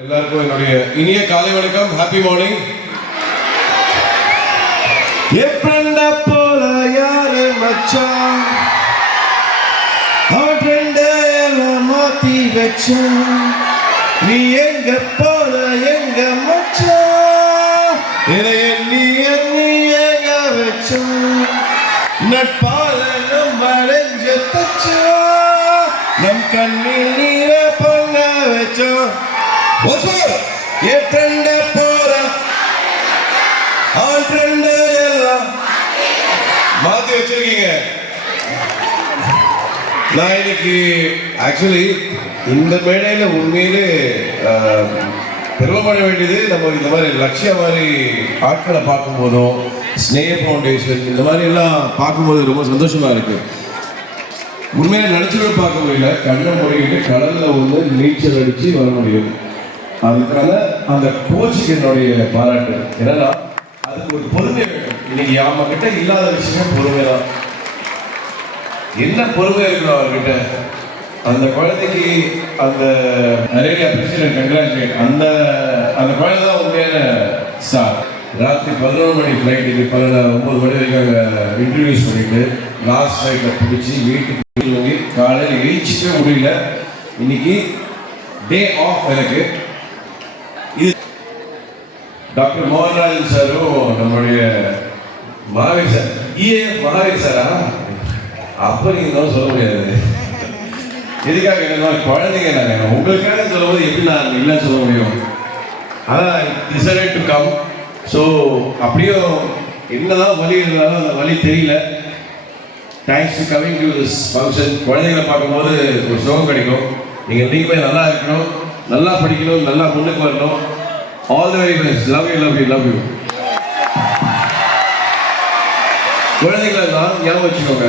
எல்லாருக்கும் என்னுடைய இனிய காலை வணக்கம். Happy morning. என் ஃப்ரெண்ட போல யாரு மச்சான், அவன் ஃப்ரெண்ட எல்லாம் மாத்தி வச்சான். நீ எங்க போல எங்க மச்சான், என்னைய நீ எங்க வச்சான். நட்பால நம் வளைஞ்ச தச்சான், நம் கண்ணில் நீர பொங்க வச்சான். என் ஃப்ரெண்ட போற அவன் ஃப்ரெண்ட எல்லாம் மாத்தி வச்சிருக்கீங்க. நான் இன்னைக்கு ஆக்சுவலி இந்த மேடையில் உண்மையிலே பெருமைப்பட வேண்டியது நம்ம இந்த மாதிரி லட்சிய மாதிரி ஆட்களை பார்க்கும்போதும் ஸ்னேக ஃபவுண்டேஷன் இந்த மாதிரி எல்லாம் பார்க்கும்போது ரொம்ப சந்தோஷமா இருக்கு. உண்மையில நினைச்சுமே பார்க்க முடியல. கண்ணை மூடிக்கிட்டு கடல்ல வந்து நீச்சல் அடிச்சு வர முடியும். அதுக்கான அந்த கோச்சுக்கு என்னுடைய பாராட்டு. ஏன்னா அதுக்கு ஒரு பொறுமை வேணும். இன்னைக்கு யாம கிட்ட இல்லாத விஷயம் பொறுமை தான். என்ன பொறுமை இருக்கணும் அவர்கிட்ட. அந்த குழந்தைக்கு அந்த நிறைய அப்ரிஷியேட் கங்க்ராச்சுலேட். அந்த குழந்தை தான் உண்மையான ஸ்டார். ராத்திரி 11 மணி ஃப்ளைட்டுக்கு 9 மணி வரைக்கும் இன்டர்வியூஸ் பண்ணிட்டு லாஸ்ட் ஃப்ளைட்டில் பிடிச்சி வீட்டுக்கு வாங்கி காலையில் எழுச்சிக்கவே முடியல. இன்னைக்கு டே ஆஃப் எனக்கு. இது டாக்டர் மோகன்ராஜன் சாரும் நம்மளுடைய மகாவீர் சார், இஏஎஃப் மகாவீர் சாரா, அப்போ நீங்கள் சொல்ல முடியாது. எதுக்காக என்ன குழந்தைங்க நாங்கள் உங்களுக்காக சொல்லும்போது எப்படி நான் இல்லைன்னு சொல்ல முடியும். ஆனால் டிசைட் டு கம். ஸோ அப்படியும் என்னதான் வலி இருந்தாலும் அந்த வலி தெரியல. Thanks to coming to this function. குழந்தைங்களை பார்க்கும்போது ஒரு சுகம் கிடைக்கும். நீங்கள் நீங்களே நல்லா இருக்கணும், நல்லா படிக்கணும், நல்லா முன்னுக்கு வரணும். All the very best. Love you love you love you. குழந்தைகளை தான் ஞாபகம் வச்சுக்கோங்க.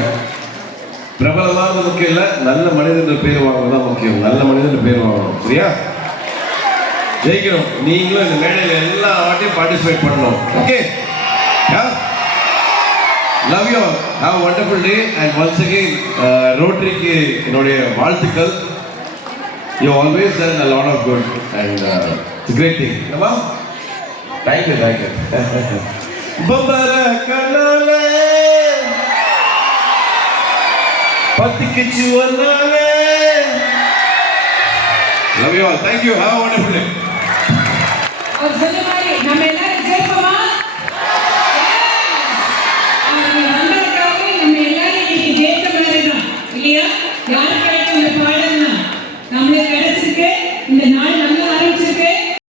பிரபலமாக முக்கியம் இல்லை, நல்ல மனிதர்கள் பேர் வாங்கணும் தான் முக்கியம். நல்ல மனிதர்கள் பேர் வாங்கணும். சரியா? ஜெயிக்கணும். நீங்களும் இந்த மேடையில் எல்லா வாட்டையும் பார்ட்டிசிபேட் பண்ணணும். Okay? Love you. Have wonderful day. And once again ரோட்டரிக்கு என்னுடைய வாழ்த்துக்கள். You always done a lot of good and it's a great thing. Come on. Thank you. பம்பர கண்ணாலே பத்திக்கிச்சு வந்தாலே. Love you all. Thank you. Have a wonderful day. और चलो भाई, हम எல்லாரும் ஜெயிப்போமா?